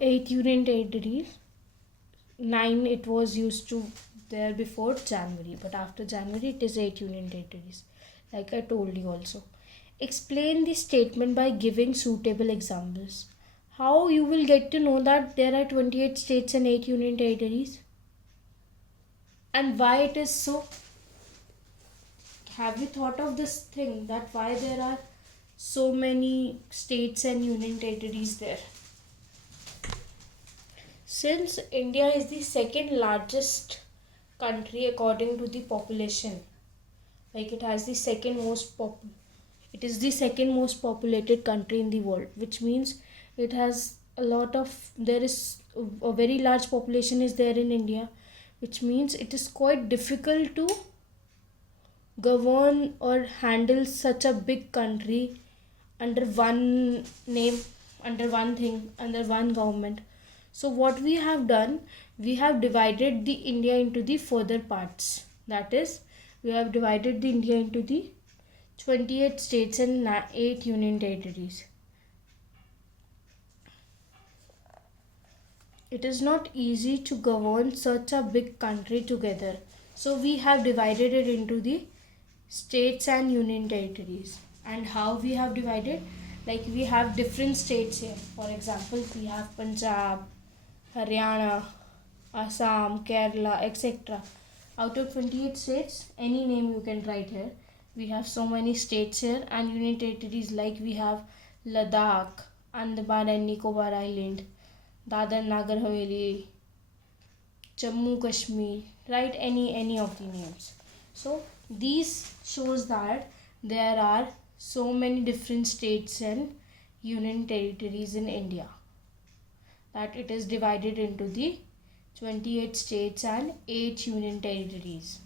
Eight union territories. Nine it was used to there before January, but after January it is eight union territories. Like I told you also. Explain the statement by giving suitable examples. How you will get to know that there are 28 states and 8 union territories? And why it is so? Have you thought of this thing that why there are so many states and union territories there? Since India is the second largest country according to the population, like it has the it is the second most populated country in the world, which means it has there is a very large population is there in India, which means it is quite difficult to govern or handle such a big country under one name, under one thing, under one government. So what we have done, we have divided the India into the further parts. That is, we have divided the India into the 28 states and 8 union territories. It is not easy to govern such a big country together. So we have divided it into the states and union territories. And how we have divided? Like we have different states here. For example, we have Punjab, Haryana, Assam, Kerala, etc. Out of 28 states, any name you can write here. We have so many states here and union territories, like we have Ladakh, Andaman and Nicobar Island, Dadar Nagar Haveli, Jammu Kashmir, write any of the names. So these shows that there are so many different states and union territories in India, that it is divided into the 28 states and 8 union territories.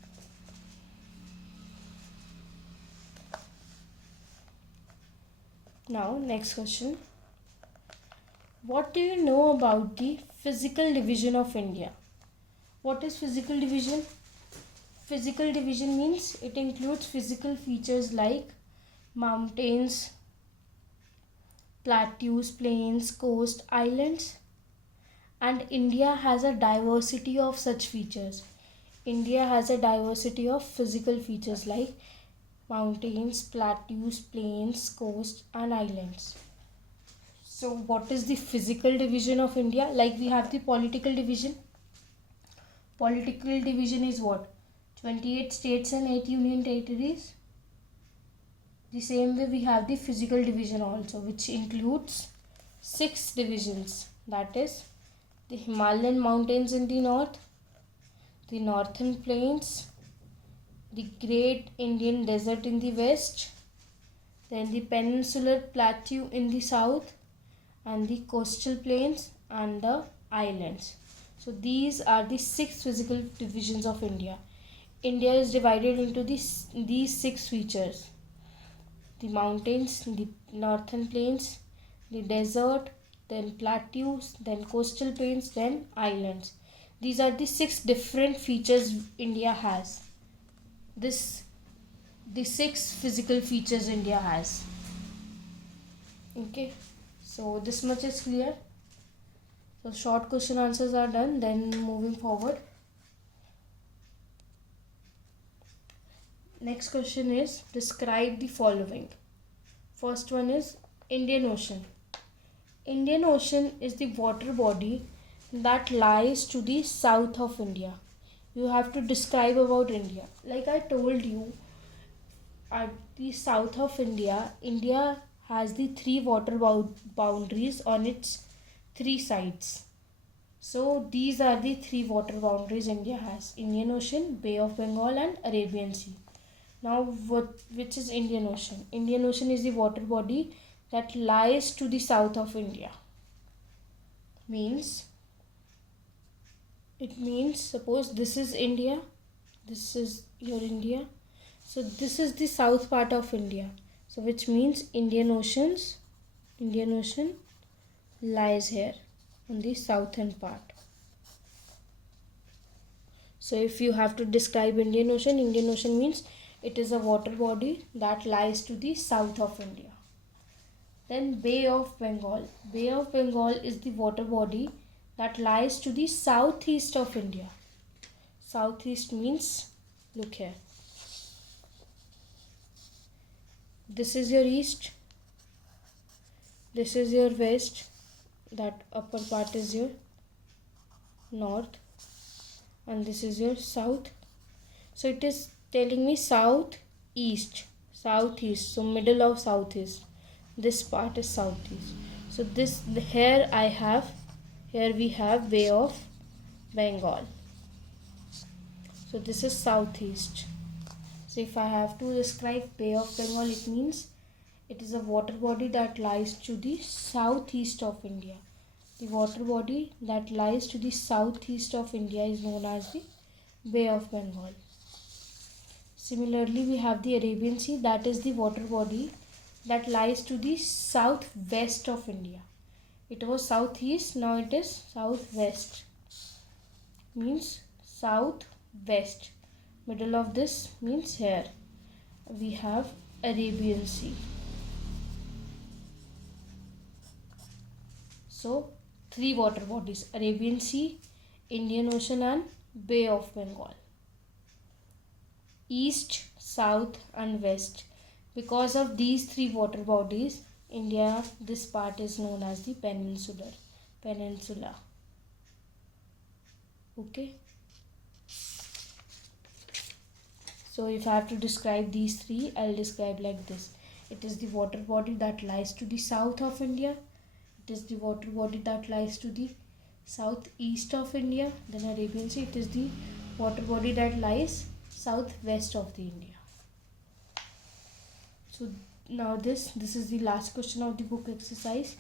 Now next question. What do you know about the physical division of India? What is physical division? Physical division means it includes physical features like mountains, plateaus, plains, coast, islands. And India has a diversity of such features. India has a diversity of physical features like mountains, plateaus, plains, coast and islands. So what is the physical division of India? Like we have the political division. Political division is what? 28 states and 8 union territories. The same way we have the physical division also, which includes 6 divisions. That is the Himalayan mountains in the north, the northern plains, the great Indian desert in the west, then the peninsular plateau in the south, and the coastal plains and the islands. So these are the 6 physical divisions of India. India is divided into these 6 features: the mountains, the northern plains, the desert, then plateaus, then coastal plains, then islands. These are the 6 different features India has. The 6 physical features India has. Okay, so this much is clear. So short question answers are done. Then moving forward, next question is describe the following. First one is Indian Ocean. Indian Ocean is the water body that lies to the south of India. You have to describe about India. Like I told you, at the south of India, India has the 3 water boundaries on its 3 sides. So these are the 3 water boundaries India has: Indian Ocean, Bay of Bengal and Arabian Sea. Now which is Indian Ocean? Indian Ocean is the water body that lies to the south of India. It means suppose this is India, this is your India. So this is the south part of India. So which means Indian Ocean lies here on the southern part. So if you have to describe Indian Ocean means it is a water body that lies to the south of India. Then Bay of Bengal. Bay of Bengal is the water body that lies to the southeast of India. Southeast means, look here. This is your east. This is your west. That upper part is your north. And this is your south. So it is telling me southeast. Southeast. So middle of southeast. This part is southeast. So this here we have Bay of Bengal. So this is southeast. So if I have to describe Bay of Bengal, it means it is a water body that lies to the southeast of India. The water body that lies to the southeast of India is known as the Bay of Bengal. Similarly, we have the Arabian Sea, that is the water body that lies to the southwest of India. It was southeast, now it is southwest. Means southwest. Middle of this means here. We have Arabian Sea. So, 3 water bodies: Arabian Sea, Indian Ocean and Bay of Bengal. East, south and west. Because of these 3 water bodies, India, this part is known as the peninsula. Okay. So if I have to describe these 3, I'll describe like this. It is the water body that lies to the south of India. It is the water body that lies to the southeast of India. Then Arabian Sea, it is the water body that lies southwest of the India. So now this is the last question of the book exercise.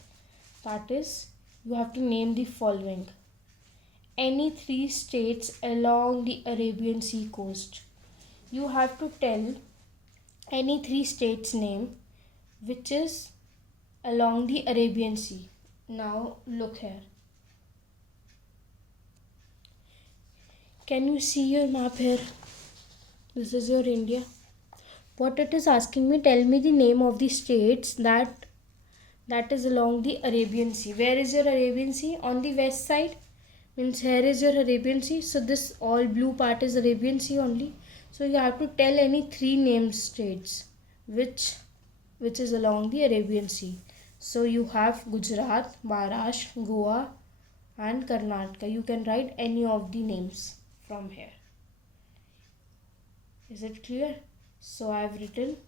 That is, you have to name the following. Any 3 states along the Arabian Sea coast. You have to tell any 3 states name which is along the Arabian Sea. Now look here. Can you see your map here? This is your India. What it is asking me, tell me the name of the states that is along the Arabian Sea. Where is your Arabian Sea? On the west side. Means here is your Arabian Sea. So this all blue part is Arabian Sea only. So you have to tell any 3 named states which is along the Arabian Sea. So you have Gujarat, Maharashtra, Goa and Karnataka. You can write any of the names from here. Is it clear? So I have written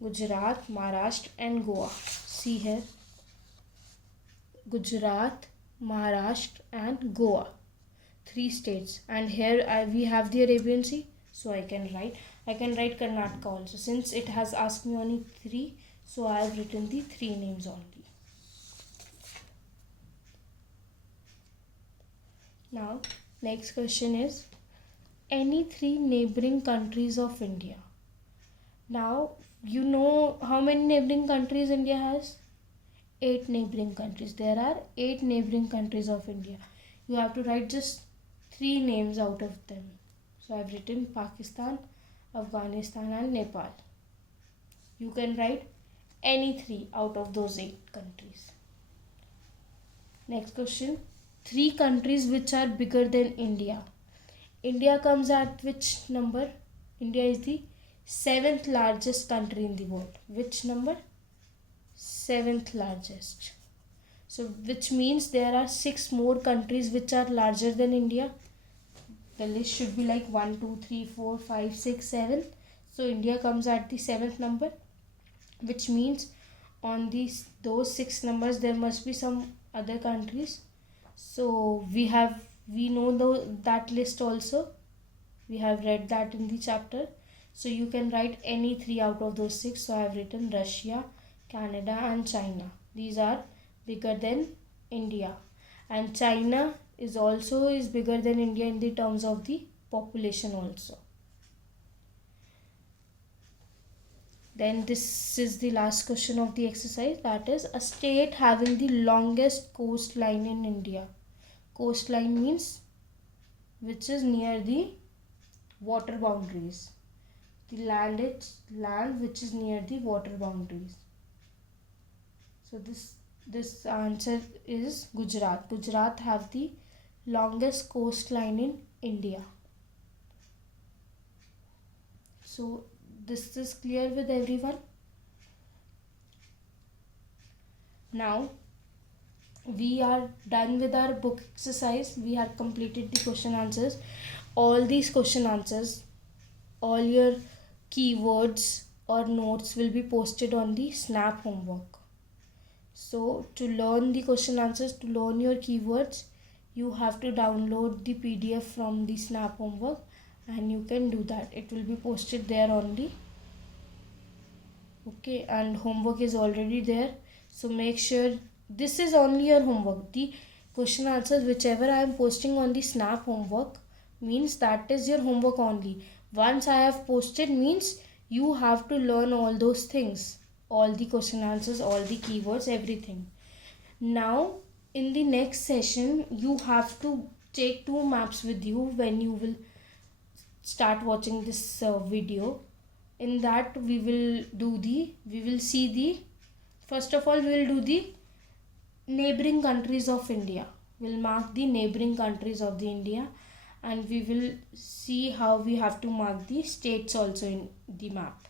Gujarat, Maharashtra and Goa. See here. Gujarat, Maharashtra and Goa. 3 states. And here we have the Arabian Sea. So I can write Karnataka also. Since it has asked me only 3. So I have written the 3 names only. Now next question is any 3 neighboring countries of India. Now you know how many neighboring countries India has? 8 neighboring countries. There are 8 neighboring countries of India. You have to write just 3 names out of them. So I have written Pakistan, Afghanistan and Nepal. You can write any 3 out of those 8 countries. Next question. 3 countries which are bigger than India. India comes at which number? India is the 7th largest country in the world. Which number? 7th largest. So which means there are 6 more countries which are larger than India. The list should be like 1, 2, 3, 4, 5, 6, 7. So India comes at the 7th number, which means on those 6 numbers there must be some other countries. So we know that list also. We have read that in the chapter. So you can write any 3 out of those 6. So I have written Russia, Canada and China. These are bigger than India. And China is bigger than India in the terms of the population also. Then this is the last question of the exercise. That is a state having the longest coastline in India. Coastline means which is near the water boundaries. The land which is near the water boundaries. So this answer is Gujarat. Gujarat have the longest coastline in India. So this is clear with everyone. Now we are done with our book exercise. We have completed the question answers. All these question answers, all your keywords or notes will be posted on the Snap homework. So to learn the question answers, to learn your keywords, you have to download the PDF from the Snap homework, and you can do that. It will be posted there only. Okay, and homework is already there. So make sure this is only your homework. The question answers whichever I am posting on the Snap homework means that is your homework only. Once I have posted means you have to learn all those things, all the question answers, all the keywords, everything. Now in the next session you have to take 2 maps with you when you will start watching this video. In that we will see the, first of all we will do the neighboring countries of India. We'll mark the neighboring countries of the India, and we will see how we have to mark the states also in the map,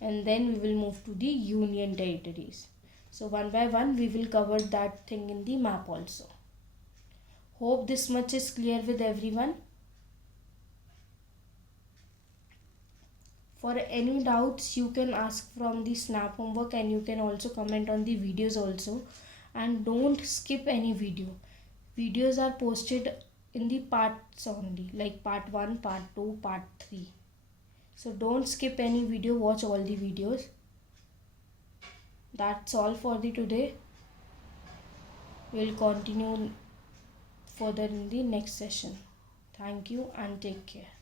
and then we will move to the union territories. So one by one we will cover that thing in the map also. Hope this much is clear with everyone. For any doubts you can ask from the Snap homework, and you can also comment on the videos also. And don't skip any video. Videos are posted in the parts only, like part 1, part 2, part 3. So don't skip any video, watch all the videos. That's all for the today. We'll continue further in the next session. Thank you and take care.